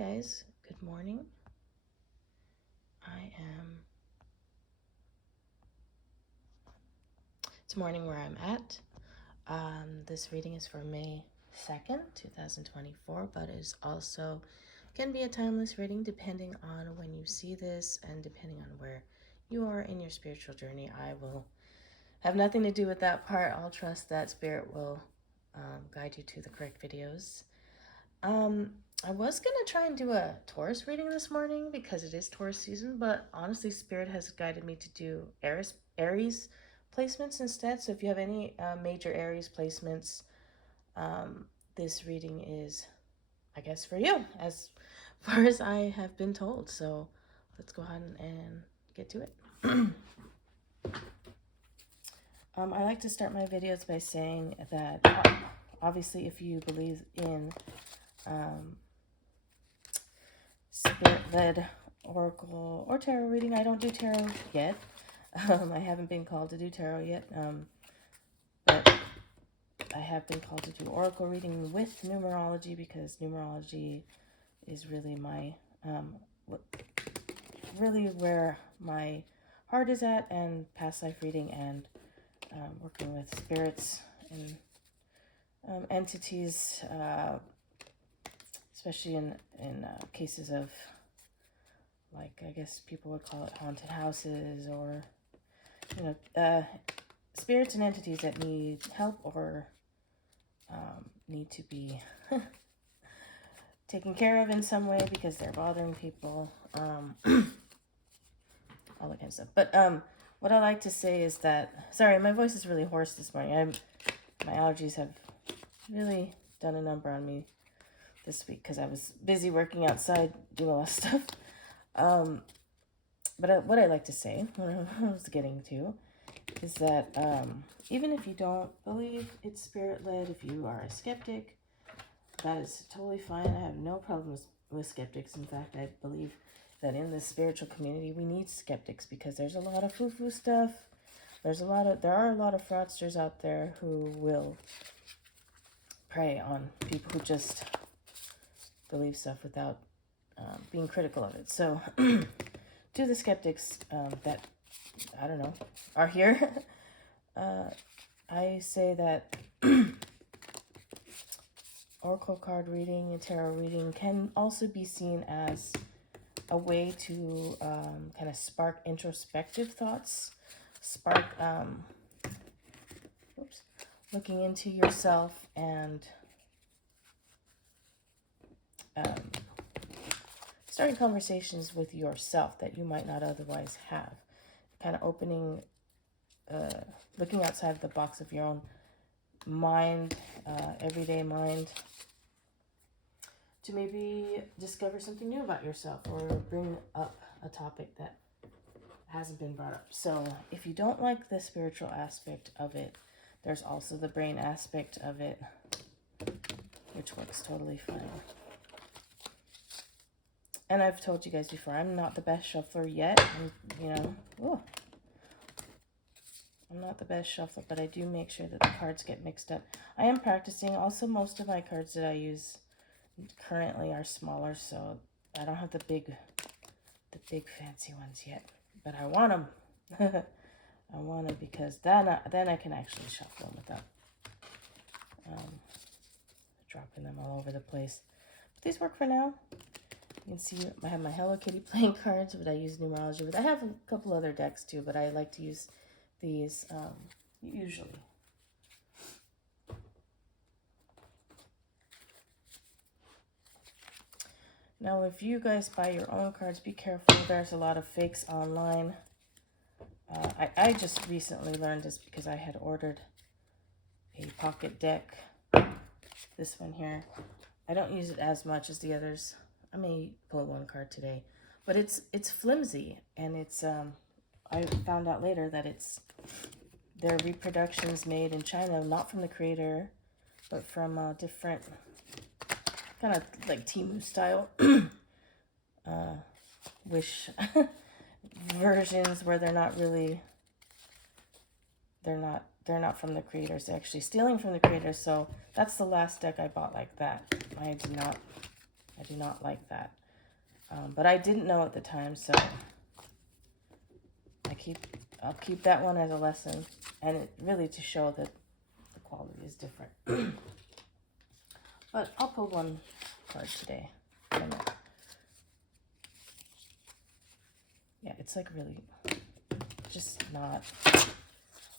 guys, good morning. It's morning where I'm at. This reading is for May 2nd, 2024, but it also can be a timeless reading depending on when you see this and depending on where you are in your spiritual journey. I will have nothing to do with that part. I'll trust that Spirit will guide you to the correct videos. I was going to try and do a Taurus reading this morning because it is Taurus season, but honestly, Spirit has guided me to do Aries placements instead. So if you have any major Aries placements, this reading is, I guess, for you, as far as I have been told. So let's go ahead and get to it. I like to start my videos by saying that, obviously, if you believe in Spirit-led oracle or tarot reading. I don't do tarot yet. I haven't been called to do tarot yet, but I have been called to do oracle reading with numerology because numerology is really my, really where my heart is at, and past life reading and working with spirits and entities, especially in cases of, like, I guess people would call it haunted houses, or, you know, spirits and entities that need help or need to be taken care of in some way because they're bothering people, all that kind of stuff. But what I like to say is that, sorry, my voice is really hoarse this morning. My allergies have really done a number on me this week because I was busy working outside, doing a lot of stuff. But what I like to say, what I was getting to, is that even if you don't believe it's spirit-led, if you are a skeptic, that is totally fine. I have no problems with skeptics. In fact, I believe that in the spiritual community, we need skeptics because there's a lot of foo-foo stuff. There are a lot of fraudsters out there who will prey on people who just believe stuff without being critical of it. So to the skeptics that, I don't know, are here, I say that oracle card reading and tarot reading can also be seen as a way to kind of spark introspective thoughts, spark looking into yourself and starting conversations with yourself that you might not otherwise have. Kind of opening, looking outside the box of your own mind, everyday mind, to maybe discover something new about yourself or bring up a topic that hasn't been brought up. So if you don't like the spiritual aspect of it, there's also the brain aspect of it, which works totally fine. And I've told you guys before, I'm not the best shuffler yet. I'm not the best shuffler, but I do make sure that the cards get mixed up. I am practicing. Also, most of my cards that I use currently are smaller, so I don't have the big fancy ones yet. But I want them. I want them because then I can actually shuffle them without dropping them all over the place. But these work for now. You can see I have my Hello Kitty playing cards, but I use numerology with. I have a couple other decks too, but I like to use these usually. Now, if you guys buy your own cards, be careful. There's a lot of fakes online. I just recently learned this because I had ordered a pocket deck. This one here. I don't use it as much as the others. I may pull one card today, but it's flimsy, and it's I found out later that they're reproductions made in China, not from the creator, but from different kind of like Temu style wish versions where they're not from the creators. They're actually stealing from the creators. So that's the last deck I bought like that. I I do not like that. But I didn't know at the time, so I'll keep that one as a lesson, and it really to show that the quality is different. But I'll pull one card today. Yeah, it's like really just not,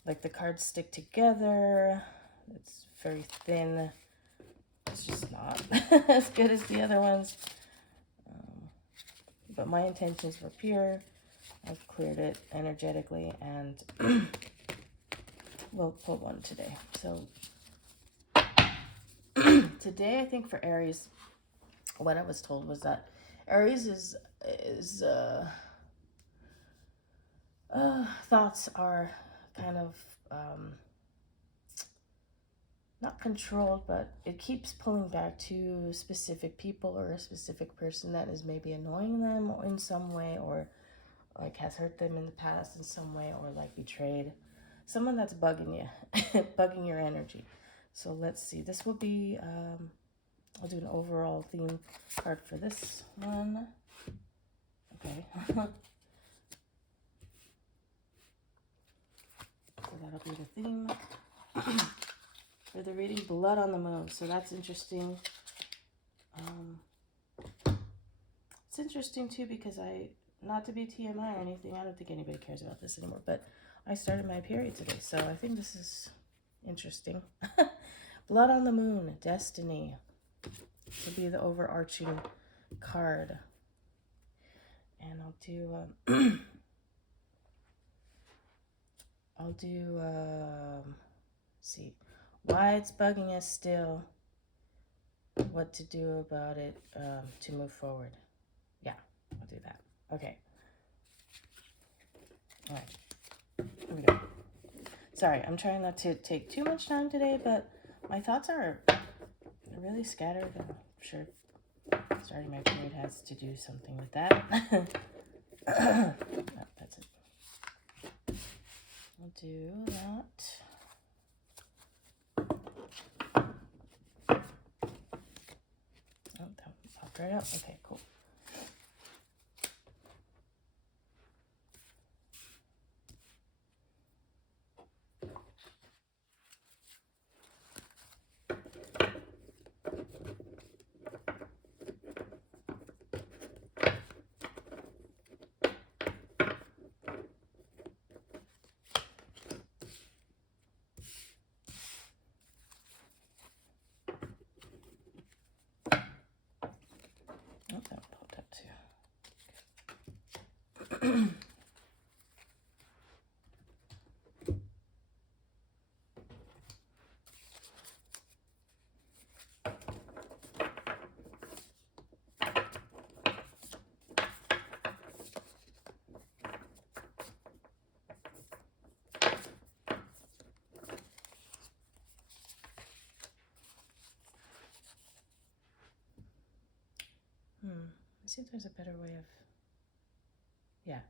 like the cards stick together. It's very thin. It's just not as good as the other ones. But my intentions were pure. I've cleared it energetically, and we'll pull one today. So today, I think for Aries, what I was told was that Aries is thoughts are kind of not controlled, but it keeps pulling back to specific people or a specific person that is maybe annoying them in some way, or like has hurt them in the past in some way, or like betrayed someone that's bugging you, bugging your energy. So let's see. This will be, I'll do an overall theme card for this one. Okay. So that'll be the theme for the reading, Blood on the Moon. So that's interesting. It's interesting too because not to be TMI or anything, I don't think anybody cares about this anymore, but I started my period today, so I think this is interesting. Blood on the Moon, Destiny. This will be the overarching card. And I'll do, see, why it's bugging us still, what to do about it, to move forward. Yeah, I'll do that. Okay. All right. Here we go. Sorry, I'm trying not to take too much time today, but my thoughts are really scattered. I'm sure starting my period has to do something with that. No, that's it. I'll do that. Oh, that popped right out. Okay, cool. Oh, that popped up too. Let's see if there's a better way of,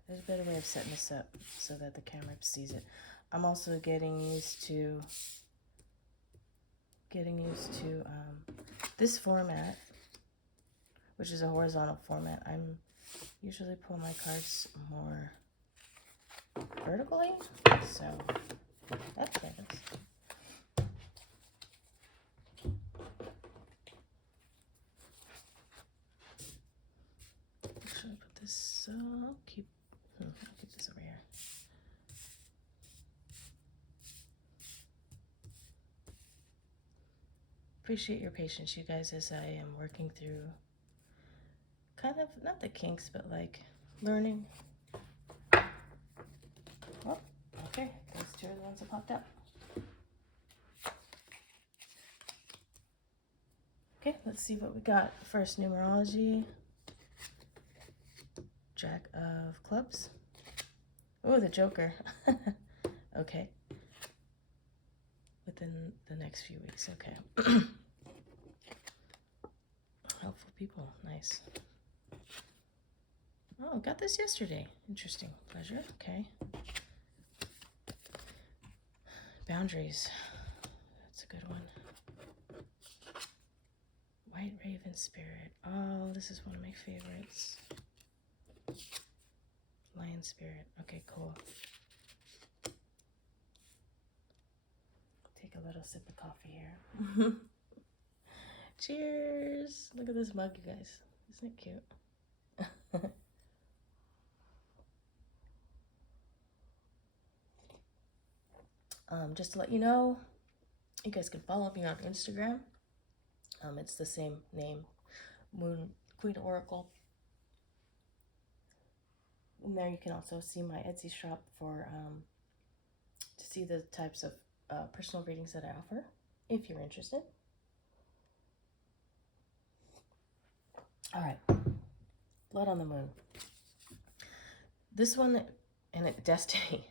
there's a better way of setting this up so that the camera sees it. I'm also getting used to this format, which is a horizontal format. I'm usually pull my cards more vertically, so that's nice. Should I put this? I'll keep this over here. Appreciate your patience, you guys, as I am working through kind of not the kinks, but like learning. Oh, okay. Those two are the ones that popped up. Okay, let's see what we got. First, numerology. Jack of Clubs. Oh, the Joker. Okay. Within the next few weeks. Okay. Helpful people. Nice. Oh, got this yesterday. Interesting. Pleasure. Okay. Boundaries. That's a good one. White Raven Spirit. Oh, this is one of my favorites. Lion Spirit. Okay, cool. Take a little sip of coffee here. Cheers! Look at this mug, you guys. Isn't it cute? Just to let you know, you guys can follow me on Instagram. It's the same name, Moon Queen Oracle. And there you can also see my Etsy shop for to see the types of personal readings that I offer, if you're interested. All right, Blood on the Moon. This one, and it Destiny.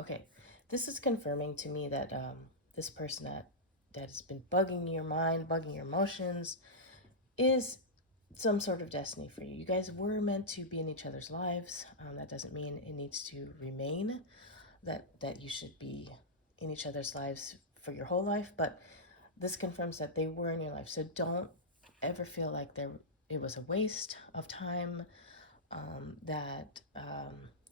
Okay, this is confirming to me that this person that has been bugging your mind, bugging your emotions, is some sort of destiny for you. You guys were meant to be in each other's lives. That doesn't mean it needs to remain, that you should be in each other's lives for your whole life, but this confirms that they were in your life. So don't ever feel like it was a waste of time, that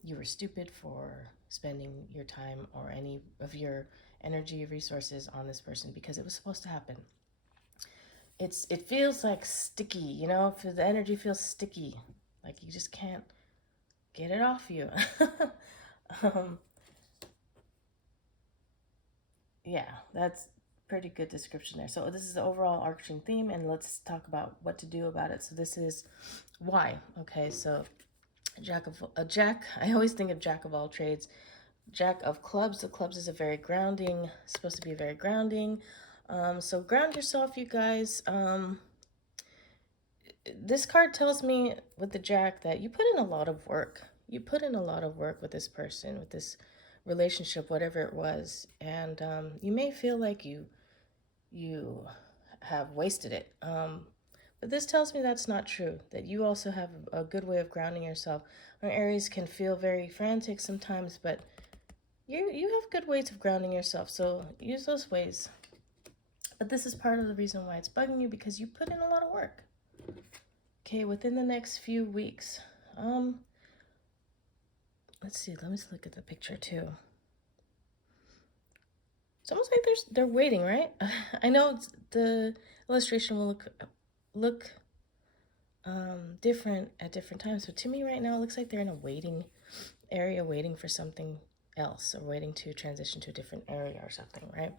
you were stupid for spending your time or any of your energy, resources on this person, because it was supposed to happen. It feels like sticky, you know, if the energy feels sticky, like you just can't get it off you. Yeah, that's pretty good description there. So this is the overall arching theme, and let's talk about what to do about it. So this is why. Okay, so I always think of jack of all trades. Jack of clubs. The clubs is supposed to be very grounding. So ground yourself, you guys. This card tells me with the Jack that you put in a lot of work. You put in a lot of work with this person, with this relationship, whatever it was, and you may feel like you have wasted it. But this tells me that's not true, that you also have a good way of grounding yourself. Aries can feel very frantic sometimes, but you have good ways of grounding yourself, so use those ways. But this is part of the reason why it's bugging you, because you put in a lot of work. Okay, within the next few weeks. Let's see, let me just look at the picture too. It's almost like they're waiting, right? I know the illustration will look different at different times, but to me right now it looks like they're in a waiting area, waiting for something else, or waiting to transition to a different area or something, right?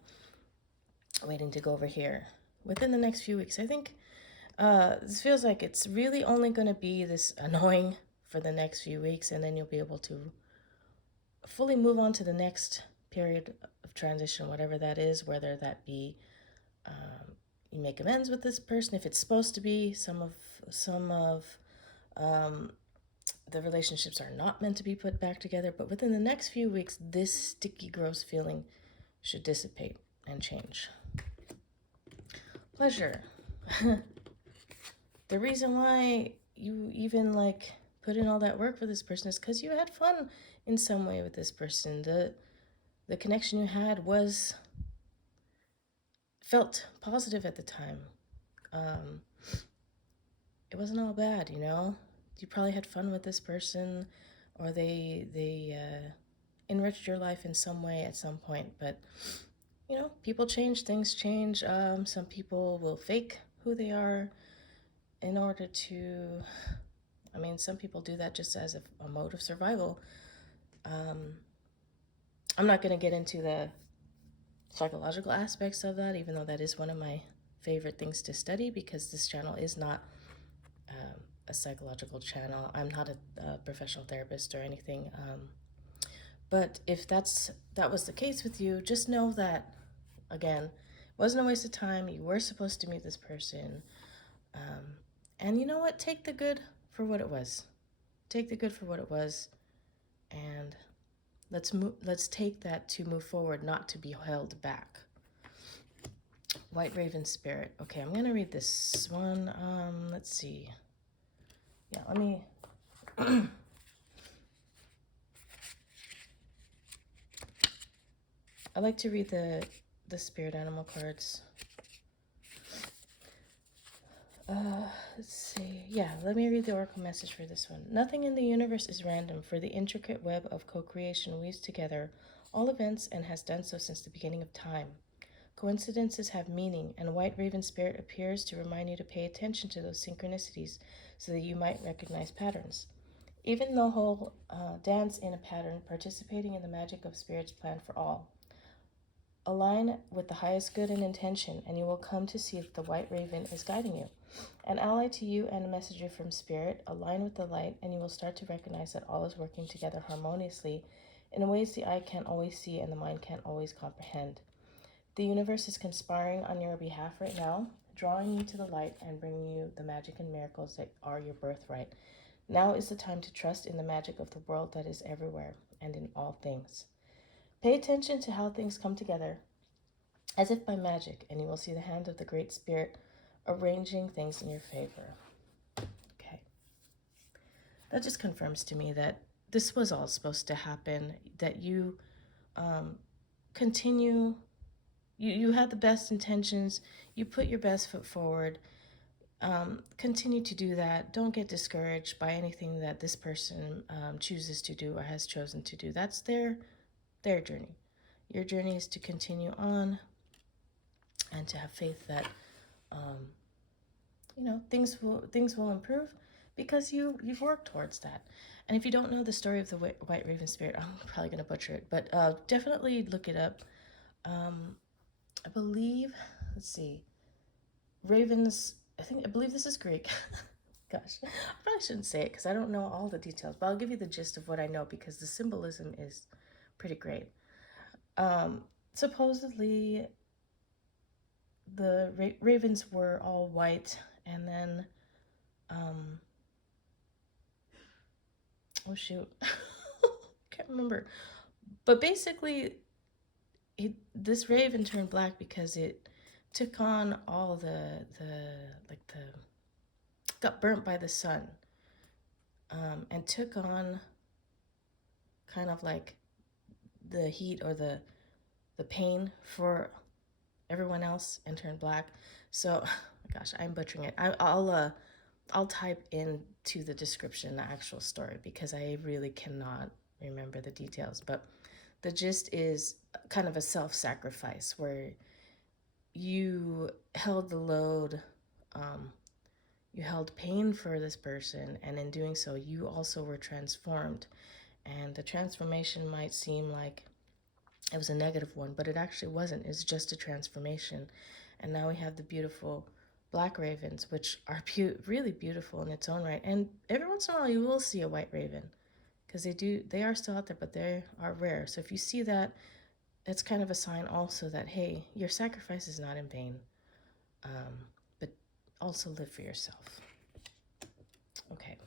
Waiting to go over here within the next few weeks. I think this feels like it's really only going to be this annoying for the next few weeks, and then you'll be able to fully move on to the next period of transition, whatever that is, whether that be you make amends with this person if it's supposed to be. Some of the relationships are not meant to be put back together, but within the next few weeks, this sticky, gross feeling should dissipate and change. Pleasure. The reason why you even put in all that work for this person is because you had fun in some way with this person. The connection you had felt positive at the time. It wasn't all bad, you know. You probably had fun with this person, or they enriched your life in some way at some point. But you know, people change, things change. Some people will fake who they are in order to, some people do that just as a mode of survival. I'm not going to get into the psychological aspects of that, even though that is one of my favorite things to study, because this channel is not a psychological channel. I'm not a professional therapist or anything. But if that was the case with you, just know that, again, it wasn't a waste of time. You were supposed to meet this person. And you know what? Take the good for what it was. Take the good for what it was. And let's take that to move forward, not to be held back. White Raven Spirit. Okay, I'm going to read this one. Let's see. Yeah, let me... I like to read the spirit animal cards. Let's see. Yeah, let me read the oracle message for this one. Nothing in the universe is random, for the intricate web of co-creation weaves together all events and has done so since the beginning of time. Coincidences have meaning, and White Raven Spirit appears to remind you to pay attention to those synchronicities so that you might recognize patterns. Even the whole dance in a pattern, participating in the magic of Spirit's plan for all. Align with the highest good and intention, and you will come to see that the White Raven is guiding you. An ally to you and a messenger from Spirit, align with the light, and you will start to recognize that all is working together harmoniously in ways the eye can't always see and the mind can't always comprehend. The universe is conspiring on your behalf right now, drawing you to the light and bringing you the magic and miracles that are your birthright. Now is the time to trust in the magic of the world that is everywhere and in all things. Pay attention to how things come together, as if by magic, and you will see the hand of the Great Spirit arranging things in your favor. Okay. That just confirms to me that this was all supposed to happen, that you continue, you had the best intentions, you put your best foot forward, continue to do that. Don't get discouraged by anything that this person chooses to do or has chosen to do. That's their journey. Your journey is to continue on and to have faith that things will improve because you've worked towards that. And if you don't know the story of the White Raven Spirit, I'm probably going to butcher it, but definitely look it up. I believe, let's see, ravens, I believe this is Greek. Gosh, I probably shouldn't say it because I don't know all the details, but I'll give you the gist of what I know because the symbolism is pretty great. Supposedly, the ravens were all white, and then, oh shoot, can't remember. But basically, this raven turned black because it took on all the got burnt by the sun, and took on kind of like the heat or the pain for everyone else and turned black. So, gosh, I'm butchering it. I'll type into the description the actual story because I really cannot remember the details. But the gist is kind of a self-sacrifice where you held the load, you held pain for this person, and in doing so, you also were transformed. And the transformation might seem like it was a negative one, but it actually wasn't. It's just a transformation. And now we have the beautiful black ravens, which are really beautiful in its own right. And every once in a while, you will see a white raven because they are still out there, but they are rare. So if you see that, it's kind of a sign also that, hey, your sacrifice is not in vain, but also live for yourself. Okay.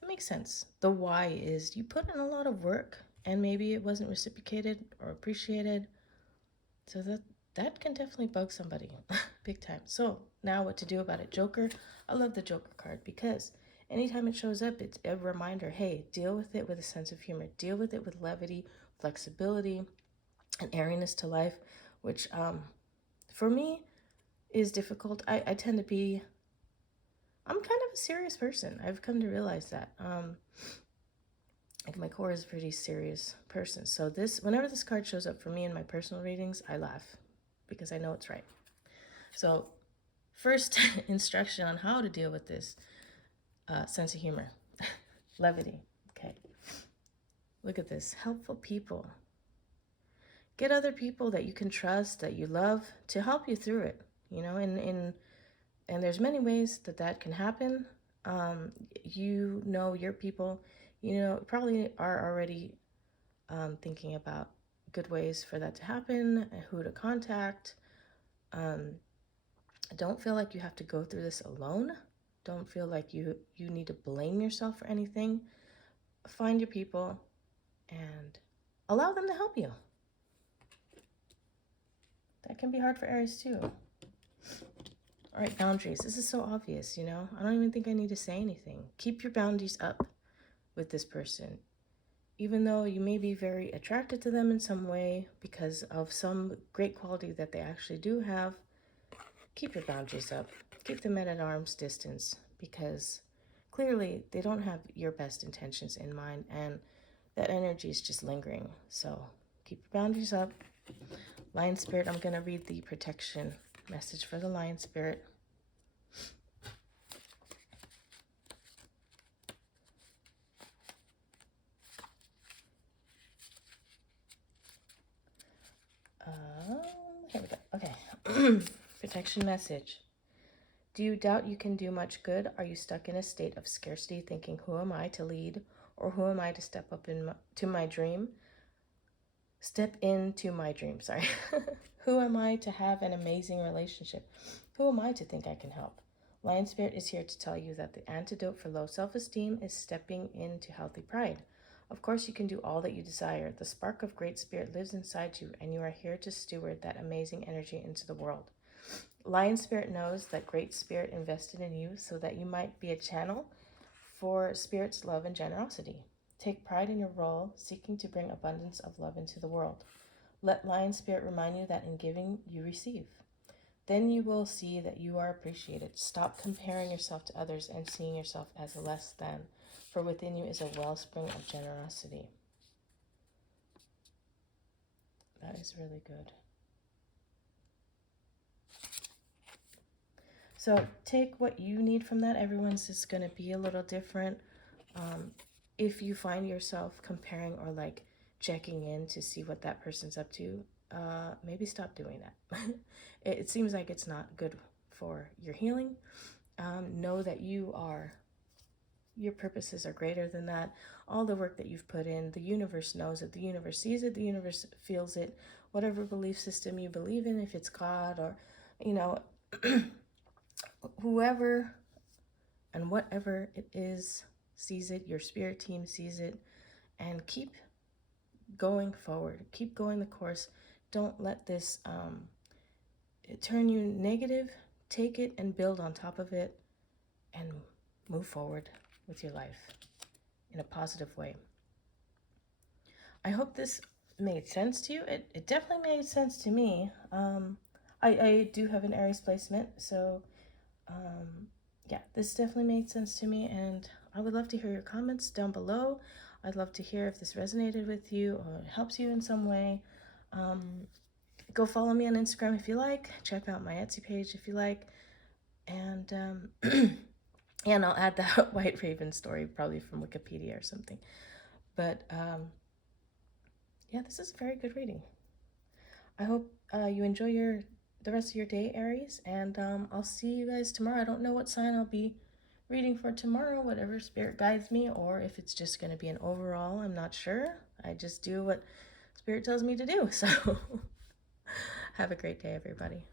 That makes sense. The why is you put in a lot of work and maybe it wasn't reciprocated or appreciated. So that can definitely bug somebody big time. So now what to do about it? Joker. I love the Joker card because anytime it shows up, it's a reminder, hey, deal with it with a sense of humor. Deal with it with levity, flexibility, and airiness to life, which for me is difficult. I tend to be, I'm kind of a serious person. I've come to realize that. Like my core is a pretty serious person. So whenever this card shows up for me in my personal readings, I laugh because I know it's right. So first instruction on how to deal with this sense of humor, levity. Okay. Look at this. Helpful people. Get other people that you can trust, that you love, to help you through it. And there's many ways that can happen. Your people, probably are already thinking about good ways for that to happen, who to contact. Don't feel like you have to go through this alone. Don't feel like you need to blame yourself for anything. Find your people and allow them to help you. That can be hard for Aries too. All right, boundaries. This is so obvious, I don't even think I need to say anything. Keep your boundaries up with this person. Even though you may be very attracted to them in some way because of some great quality that they actually do have, keep your boundaries up. Keep them at arm's distance, because clearly they don't have your best intentions in mind, and that energy is just lingering. So keep your boundaries up. Lion Spirit, I'm going to read the protection message for the Lion Spirit. Here we go. Okay. Protection message. Do you doubt you can do much good? Are you stuck in a state of scarcity, thinking, who am I to lead? Or who am I to step up to my dream? Step into my dream, sorry. Who am I to have an amazing relationship? Who am I to think I can help? Lion Spirit is here to tell you that the antidote for low self-esteem is stepping into healthy pride. Of course, you can do all that you desire. The spark of Great Spirit lives inside you, and you are here to steward that amazing energy into the world. Lion Spirit knows that Great Spirit invested in you so that you might be a channel for Spirit's love and generosity. Take pride in your role, seeking to bring abundance of love into the world. Let Lion Spirit remind you that in giving, you receive. Then you will see that you are appreciated. Stop comparing yourself to others and seeing yourself as a less than, for within you is a wellspring of generosity. That is really good. So take what you need from that. Everyone's is going to be a little different. If you find yourself comparing or like checking in to see what that person's up to, maybe stop doing that. It seems like it's not good for your healing. Know that your purposes are greater than that. All the work that you've put in, the universe knows it, the universe sees it, the universe feels it. Whatever belief system you believe in, if it's God or, whoever and whatever it is sees it, your spirit team sees it, and keep going forward. Keep going the course. Don't let this turn you negative. Take it and build on top of it and move forward with your life in a positive way. I hope this made sense to you. It definitely made sense to me. I do have an Aries placement, so yeah, this definitely made sense to me, and I would love to hear your comments down below. I'd love to hear if this resonated with you or helps you in some way. Go follow me on Instagram if you like. Check out my Etsy page if you like. And and I'll add that White Raven story probably from Wikipedia or something. But yeah, this is a very good reading. I hope you enjoy the rest of your day, Aries, and I'll see you guys tomorrow. I don't know what sign I'll be reading for tomorrow, whatever Spirit guides me, or if it's just going to be an overall. I'm not sure. I just do what Spirit tells me to do. So have a great day, everybody.